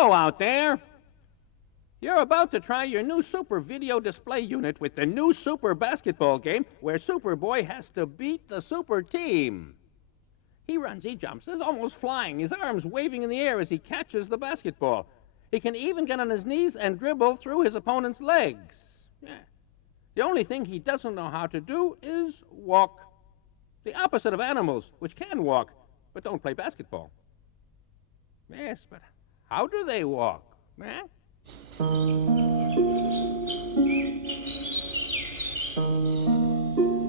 Hello out there. You're about to try your new super video display unit with the new super basketball game where Superboy has to beat the super team. He runs, he jumps, is almost flying, his arms waving in the air as he catches the basketball. He can even get on his knees and dribble through his opponent's legs. Yeah. The only thing he doesn't know how to do is walk. The opposite of animals, which can walk, but don't play basketball. Yes, but how do they walk? Eh?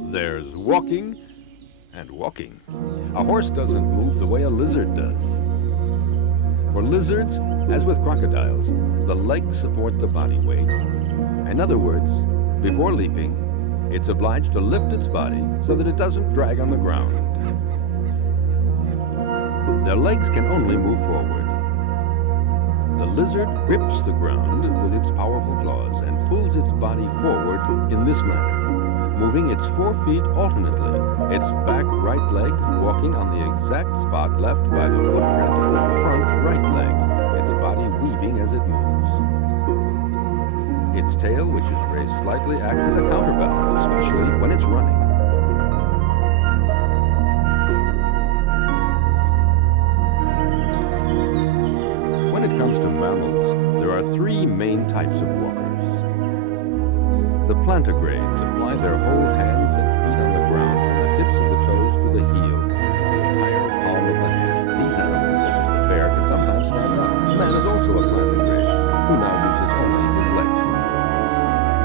There's walking and walking. A horse doesn't move the way a lizard does. For lizards, as with crocodiles, the legs support the body weight. In other words, before leaping, it's obliged to lift its body so that it doesn't drag on the ground. Their legs can only move forward. The lizard grips the ground with its powerful claws and pulls its body forward in this manner, moving its 4 feet alternately, its back right leg walking on the exact spot left by the footprint of the front right leg, its body weaving as it moves. Its tail, which is raised slightly, acts as a counterbalance, especially when it's running. When it comes to mammals, there are 3 main types of walkers. The plantigrades apply their whole hands and feet on the ground from the tips of the toes to the heel and the entire palm of the hand. These animals, such as the bear, can sometimes stand up. Man is also a plantigrade, who now uses only his legs to move.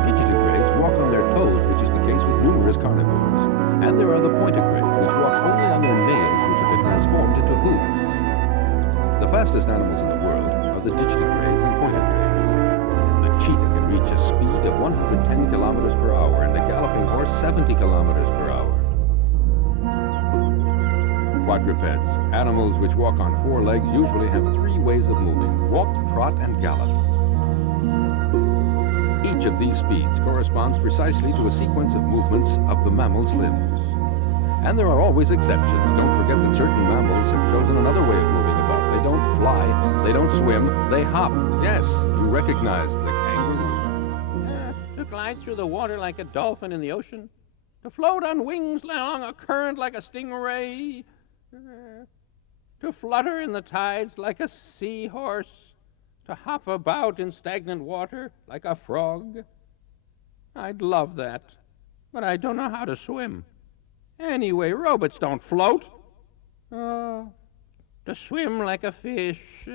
Digitigrades walk on their toes, which is the case with numerous carnivores. And there are the pointigrades, which walk only on their nails, which have been transformed into hooves. The fastest animals in the world are the digitigrades and pointigrades. The cheetah can reach a speed of 110 kilometers per hour and the galloping horse 70 kilometers per hour. Quadrupeds, animals which walk on 4 legs, usually have 3 ways of moving: walk, trot, and gallop. Each of these speeds corresponds precisely to a sequence of movements of the mammal's limbs. And there are always exceptions. Don't forget that certain mammals have chosen another way of moving about. They don't fly, they don't swim, they hop. Yes, you recognized the kangaroo. To glide through the water like a dolphin in the ocean, to float on wings along a current like a stingray, to flutter in the tides like a seahorse, to hop about in stagnant water like a frog. I'd love that, but I don't know how to swim. Anyway, robots don't float. To swim like a fish.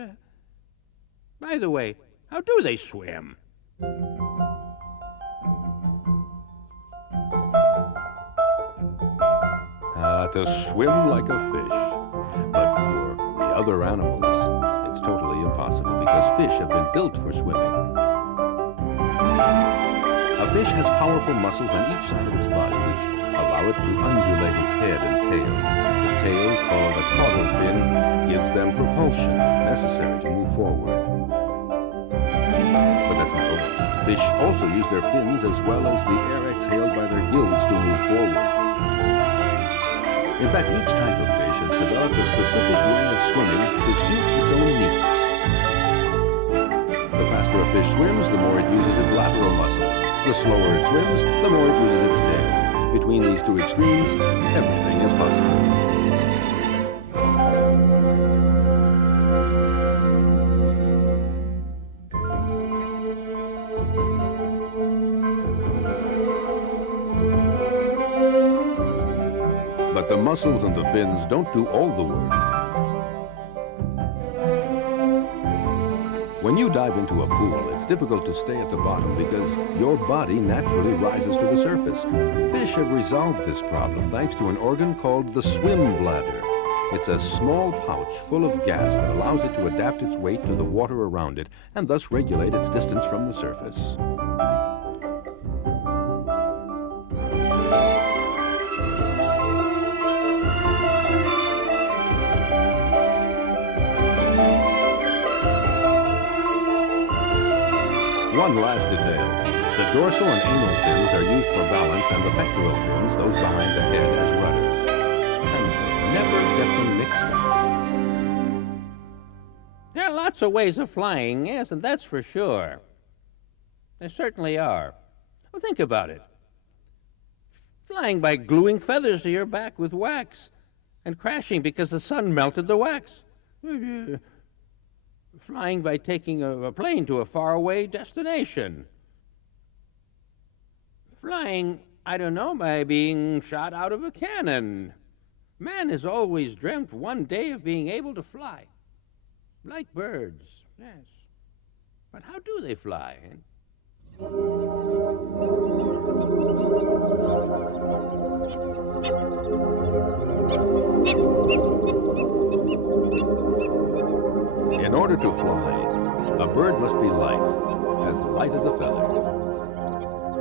By the way, how do they swim? To swim like a fish. But for the other animals, it's totally impossible because fish have been built for swimming. A fish has powerful muscles on each side of its body which allow it to undulate its head and tail. The tail, called a caudal fin, gives them propulsion necessary to move forward. But that's not all. Fish also use their fins as well as the air exhaled by their gills to move forward. In fact, each type of fish has developed a specific way of swimming to suit its own needs. The faster a fish swims, the more it uses its lateral muscles. The slower it swims, the more it uses its tail. Between these 2 extremes, everything is possible. But the muscles and the fins don't do all the work. When you dive into a pool, it's difficult to stay at the bottom because your body naturally rises to the surface. Fish have resolved this problem thanks to an organ called the swim bladder. It's a small pouch full of gas that allows it to adapt its weight to the water around it and thus regulate its distance from the surface. One last detail. The dorsal and anal fins are used for balance and the pectoral fins, those behind the head, as rudders. And never get them mixed up. There are lots lots of ways of flying, yes, and that's for sure. There certainly are. Well, think about it. Flying by gluing feathers to your back with wax and crashing because the sun melted the wax. Flying by taking a plane to a faraway destination. Flying, I don't know, by being shot out of a cannon. Man has always dreamt one day of being able to fly. Like birds, yes. But how do they fly? In order to fly, a bird must be light as a feather.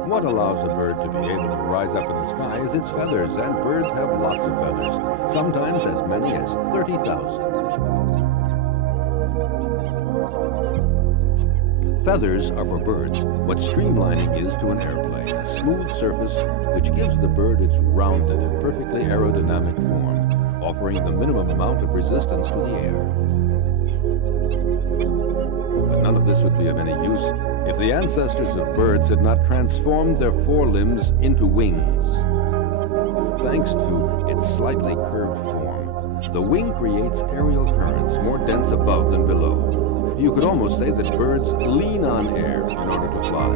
What allows a bird to be able to rise up in the sky is its feathers, and birds have lots of feathers, sometimes as many as 30,000. Feathers are for birds what streamlining is to an airplane, a smooth surface which gives the bird its rounded and perfectly aerodynamic form, offering the minimum amount of resistance to the air. But none of this would be of any use if the ancestors of birds had not transformed their forelimbs into wings. Thanks to its slightly curved form, the wing creates aerial currents more dense above than below. You could almost say that birds lean on air in order to fly.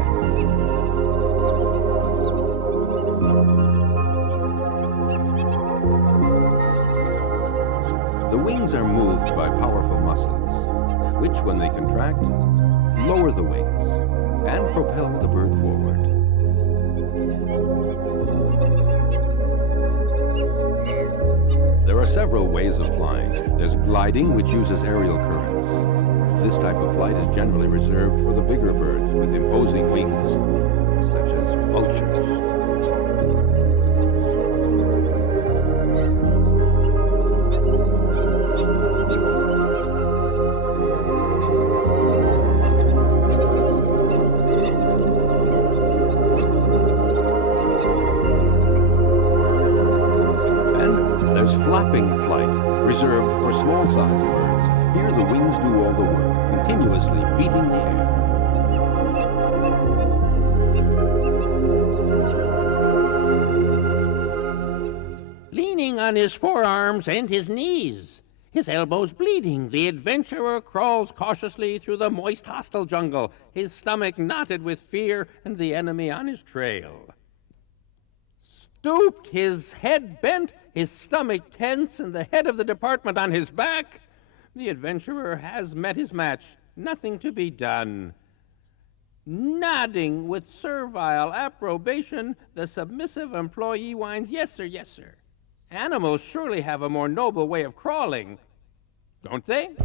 The wings are moved by powerful muscles, which, when they contract, lower the wings and propel the bird forward. There are several ways of flying. There's gliding, which uses aerial currents. This type of flight is generally reserved for the bigger birds with imposing wings, such as vultures. Flapping flight, reserved for small-sized birds. Here the wings do all the work, continuously beating the air. Leaning on his forearms and his knees, his elbows bleeding, the adventurer crawls cautiously through the moist, hostile jungle, his stomach knotted with fear and the enemy on his trail. Stooped, his head bent, his stomach tense, and the head of the department on his back, the adventurer has met his match. Nothing to be done. Nodding with servile approbation, the submissive employee whines, "Yes, sir, yes, sir." Animals surely have a more noble way of crawling, don't they?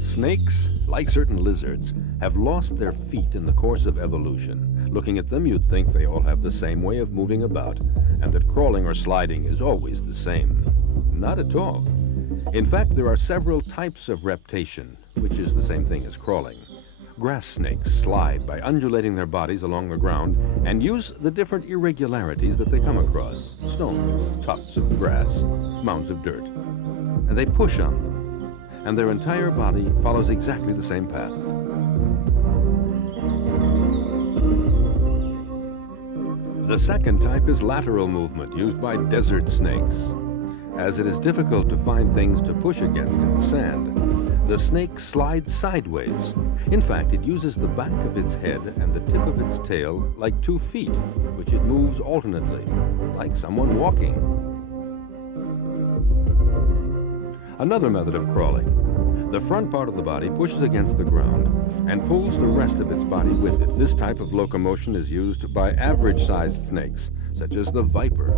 Snakes, like certain lizards, have lost their feet in the course of evolution. Looking at them, you'd think they all have the same way of moving about, and that crawling or sliding is always the same. Not at all. In fact, there are several types of reptation, which is the same thing as crawling. Grass snakes slide by undulating their bodies along the ground and use the different irregularities that they come across: stones, tufts of grass, mounds of dirt. And they push on them, and their entire body follows exactly the same path. The second type is lateral movement, used by desert snakes. As it is difficult to find things to push against in the sand, the snake slides sideways. In fact, it uses the back of its head and the tip of its tail like 2 feet, which it moves alternately, like someone walking. Another method of crawling. The front part of the body pushes against the ground and pulls the rest of its body with it. This type of locomotion is used by average-sized snakes, such as the viper.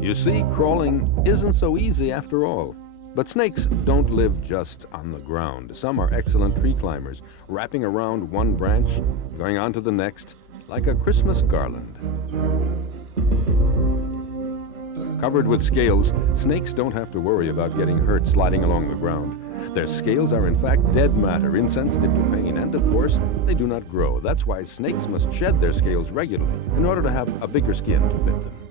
You see, crawling isn't so easy after all. But snakes don't live just on the ground. Some are excellent tree climbers, wrapping around one branch, going on to the next, like a Christmas garland. Covered with scales, snakes don't have to worry about getting hurt sliding along the ground. Their scales are in fact dead matter, insensitive to pain, and of course, they do not grow. That's why snakes must shed their scales regularly in order to have a bigger skin to fit them.